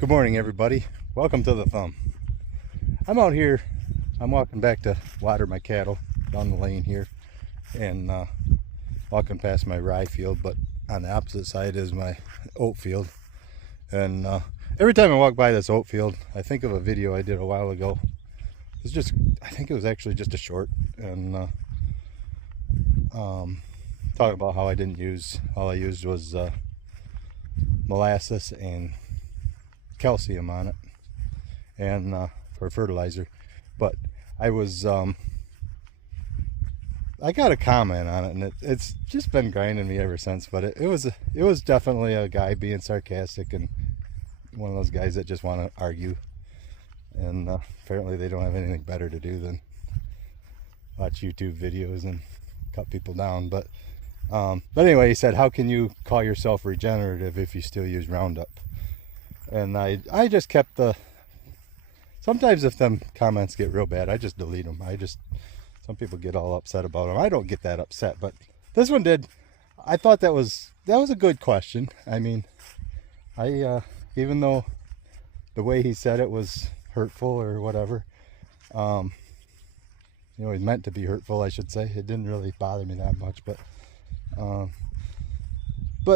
Good morning, everybody. Welcome to the Thumb. I'm out here. I'm walking back to water my cattle down the lane here, and walking past my rye field, but on the opposite side is my oat field. And every time I walk by this oat field, I think of a video I did a while ago. It's just, I think it was actually just a short, and talking about how all I used was molasses and calcium on it, and for fertilizer. But I got a comment on it, and it's just been grinding me ever since. But it was definitely a guy being sarcastic, and one of those guys that just want to argue, and apparently they don't have anything better to do than watch YouTube videos and cut people down. But anyway, he said, how can you call yourself regenerative if you still use Roundup? And I just kept sometimes if them comments get real bad, I just delete them. Some people get all upset about them. I don't get that upset, but this one did. I thought that was a good question. I mean, even though the way he said it was hurtful or whatever, he meant to be hurtful, I should say. It didn't really bother me that much, but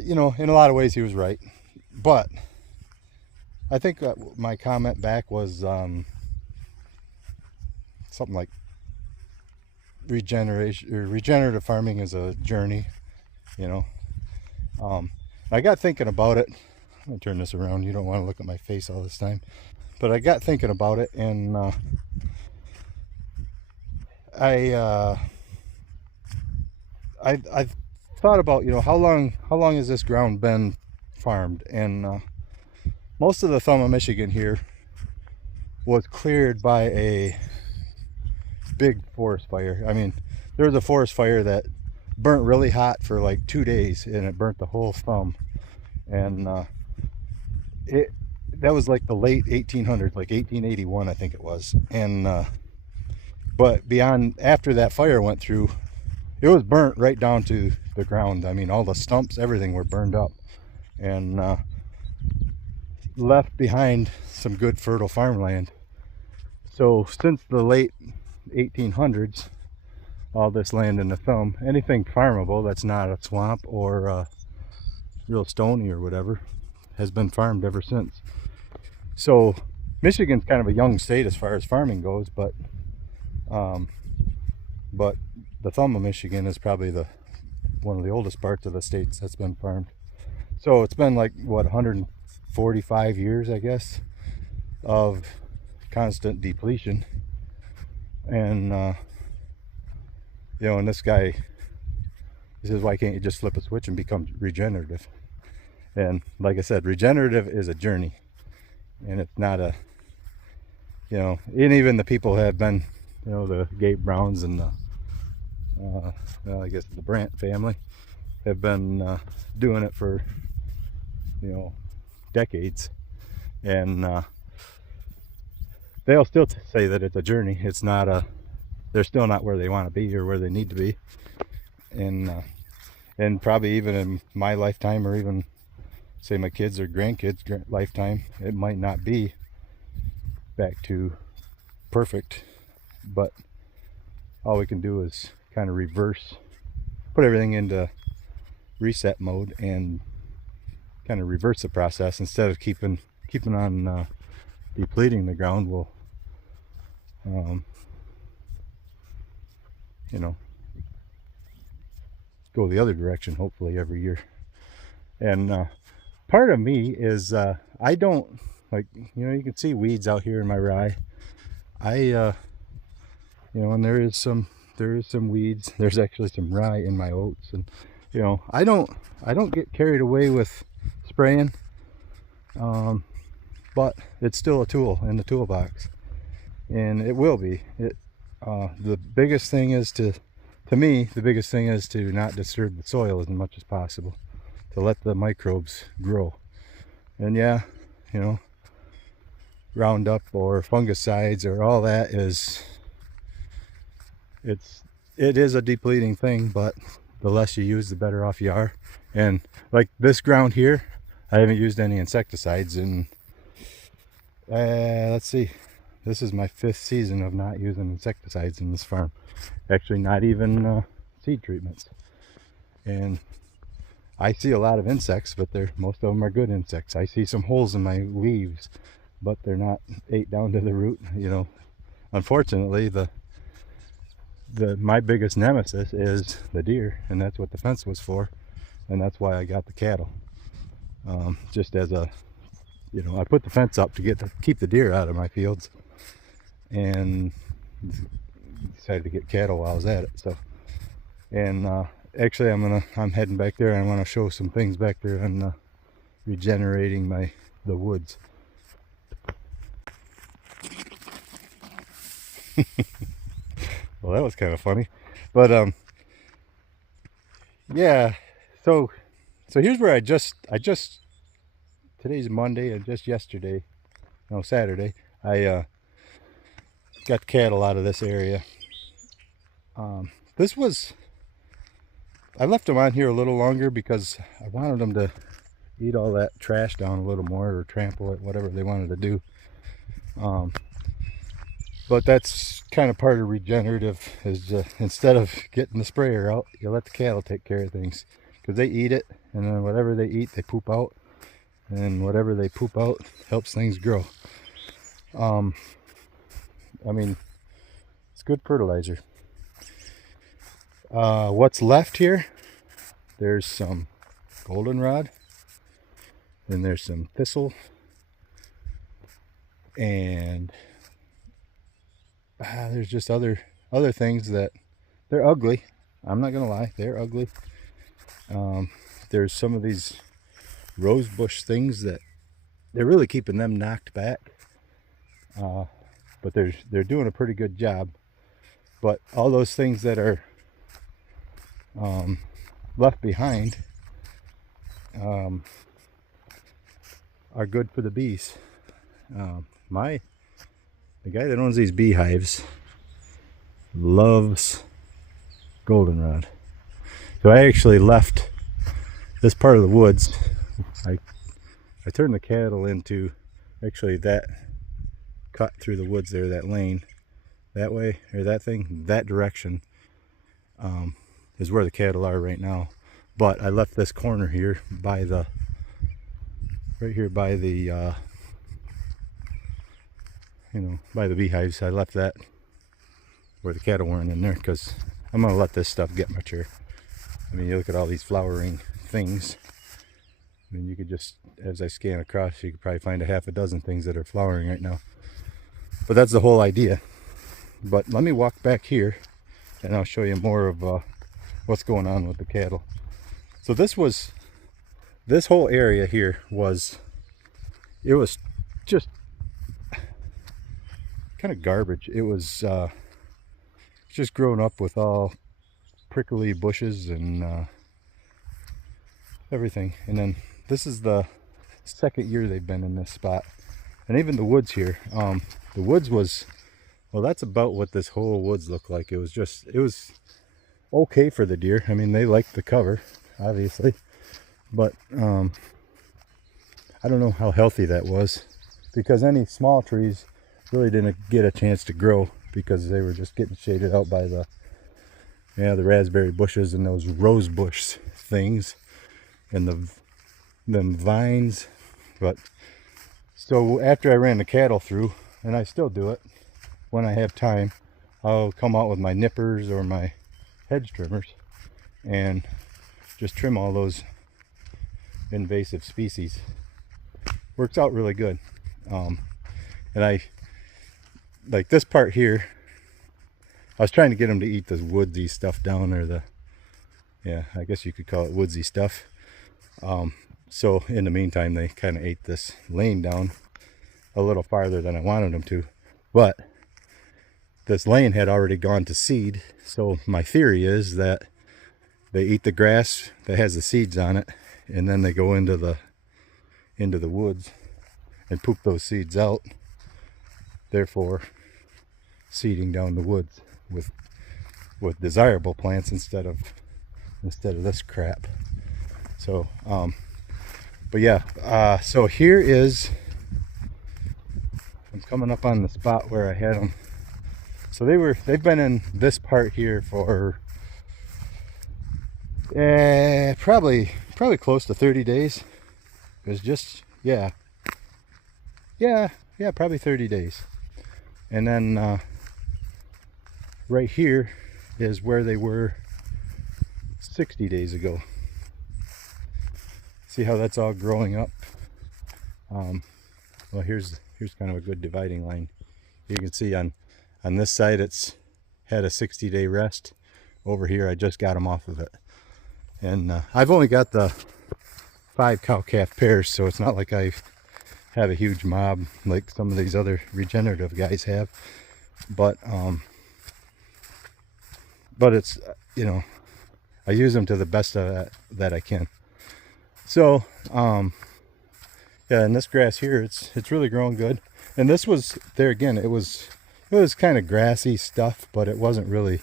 in a lot of ways he was right. But I think my comment back was something like regenerative farming is a journey, I got thinking about it. I'm gonna turn this around. You don't want to look at my face all this time, but I got thinking about it, and I thought about how long has this ground been farmed, and most of the Thumb of Michigan here was cleared by a big forest fire. I mean, there was a forest fire that burnt really hot for like 2 days, and it burnt the whole Thumb. And that was like the late 1800s, like 1881, I think it was. And but after that fire went through, it was burnt right down to the ground. I mean, all the stumps, everything were burned up, and left behind some good fertile farmland. So since the late 1800s, all this land in the Thumb, anything farmable that's not a swamp or real stony or whatever, has been farmed ever since. So Michigan's kind of a young state as far as farming goes, but the Thumb of Michigan is probably one of the oldest parts of the states that's been farmed. So it's been like, what, 145 years, I guess, of constant depletion. And and this guy, he says, why can't you just flip a switch and become regenerative? And like I said, regenerative is a journey, and it's not and even the people have been, the Gabe Browns and I guess the Brandt family have been doing it for decades, and they'll still say that it's a journey. It's not they're still not where they want to be or where they need to be, and probably even in my lifetime, or even say my kids or grandkids' lifetime, it might not be back to perfect. But all we can do is kind of put everything into reset mode, and kind of reverse the process. Instead of keeping on depleting the ground, we'll go the other direction, hopefully, every year. And part of me is I don't like, you can see weeds out here in my rye. And there is some weeds. There's actually some rye in my oats, and I don't get carried away with spraying, but it's still a tool in the toolbox, and it will be. The biggest thing is to not disturb the soil as much as possible, to let the microbes grow. And Roundup or fungicides or all that it is a depleting thing, but the less you use, the better off you are. And like this ground here, I haven't used any insecticides in Let's see. This is my 5th season of not using insecticides in this farm. Actually, not even seed treatments. And I see a lot of insects, but most of them are good insects. I see some holes in my leaves, but they're not ate down to the root. You know, unfortunately, my biggest nemesis is the deer, and that's what the fence was for, and that's why I got the cattle. Just as a, you know, I put the fence up to keep the deer out of my fields, and decided to get cattle while I was at it. So, and actually, I'm heading back there, and I want to show some things back there on regenerating the woods. Well, that was kind of funny, but yeah. So here's where I just today's Monday, and just yesterday, no, Saturday, I got cattle out of this area. I left them on here a little longer because I wanted them to eat all that trash down a little more, or trample it, whatever they wanted to do. But that's kind of part of regenerative, is instead of getting the sprayer out, you let the cattle take care of things, because they eat it, and then whatever they eat they poop out, and whatever they poop out helps things grow. I mean, it's good fertilizer. What's left here, there's some goldenrod, and there's some thistle, and there's just other things that they're ugly. I'm not gonna lie, they're ugly. There's some of these rose bush things that they're really keeping them knocked back, but they're doing a pretty good job. But all those things that are left behind are good for the bees. The guy that owns these beehives loves goldenrod. So I actually left this part of the woods. I turned the cattle into, actually, that cut through the woods there, that lane, that way, or that direction is where the cattle are right now. But I left this corner here by the, right here by the you know, by the beehives. I left that where the cattle weren't in there, because I'm going to let this stuff get mature. I mean, you look at all these flowering things. I mean, you could just, as I scan across, you could probably find a half a dozen things that are flowering right now. But that's the whole idea. But let me walk back here, and I'll show you more of what's going on with the cattle. So this whole area here was just kind of garbage. It was just grown up with all prickly bushes and everything. And then this is the second year they've been in this spot. And even the woods here, the woods was, well, that's about what this whole woods looked like. It was okay for the deer. I mean, they liked the cover, obviously, but I don't know how healthy that was, because any small trees really didn't get a chance to grow, because they were just getting shaded out by the raspberry bushes and those rose bush things and them vines. But so after I ran the cattle through, and I still do it when I have time, I'll come out with my nippers or my hedge trimmers and just trim all those invasive species. Works out really good. And I like this part here. I was trying to get them to eat this woodsy stuff down there, I guess you could call it woodsy stuff. So in the meantime, they kind of ate this lane down a little farther than I wanted them to, but this lane had already gone to seed. So my theory is that they eat the grass that has the seeds on it, and then they go into the woods and poop those seeds out, therefore seeding down the woods with desirable plants instead of this crap. So but yeah, so here is I'm coming up on the spot where I had them. So they've been in this part here for probably close to 30 days. It was just yeah, probably 30 days. And then right here is where they were 60 days ago. See how that's all growing up? Well, here's kind of a good dividing line. You can see on this side it's had a 60-day rest. Over here I just got them off of it. And I've only got the 5 cow-calf pairs, so it's not like I have a huge mob like some of these other regenerative guys have. But it's, you know, I use them to the best of that I can. So yeah, and this grass here, it's really growing good. And this was, there again, it was kind of grassy stuff, but it wasn't really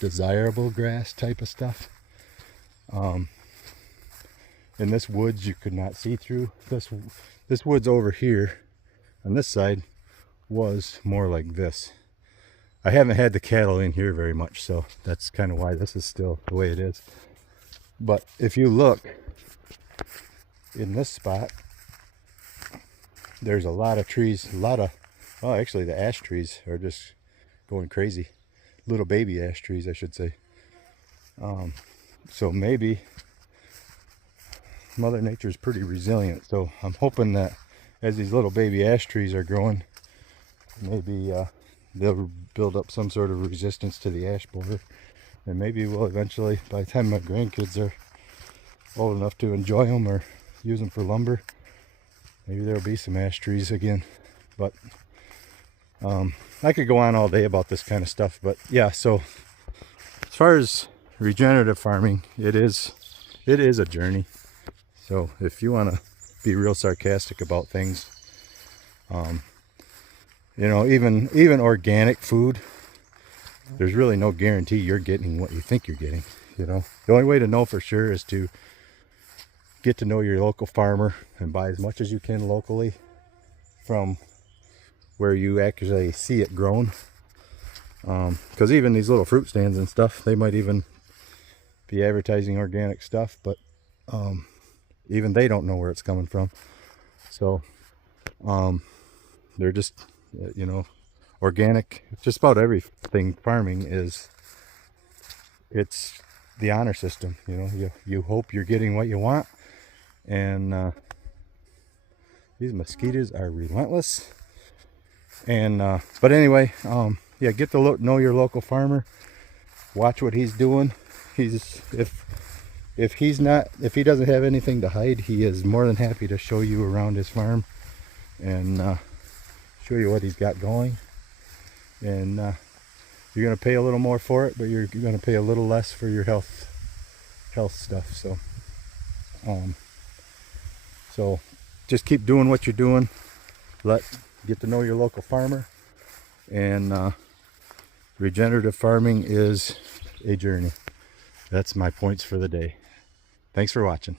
desirable grass type of stuff. In this woods you could not see through. This woods over here on this side was more like this. I haven't had the cattle in here very much, so that's kind of why this is still the way it is. But if you look in this spot, there's a lot of trees, well, actually the ash trees are just going crazy. Little baby ash trees, I should say. So maybe Mother Nature is pretty resilient. So I'm hoping that as these little baby ash trees are growing, maybe they'll build up some sort of resistance to the ash borer. And maybe we'll eventually, by the time my grandkids are old enough to enjoy them or use them for lumber, maybe there'll be some ash trees again. But I could go on all day about this kind of stuff. But yeah, so as far as regenerative farming, it is a journey. So if you want to be real sarcastic about things, you know, even organic food, there's really no guarantee you're getting what you think you're getting. You know, the only way to know for sure is to get to know your local farmer and buy as much as you can locally from where you actually see it grown. Because even these little fruit stands and stuff, they might even be advertising organic stuff, but even they don't know where it's coming from. So they're just, you know, organic. Just about everything farming is, it's the honor system. You know, you hope you're getting what you want. And these mosquitoes are relentless. And but anyway, yeah, get to know your local farmer. Watch what he's doing. If he doesn't have anything to hide, he is more than happy to show you around his farm and show you what he's got going. And you're going to pay a little more for it, but you're going to pay a little less for your health stuff. So so just keep doing what you're doing. Get to know your local farmer. And regenerative farming is a journey. That's my points for the day. Thanks for watching.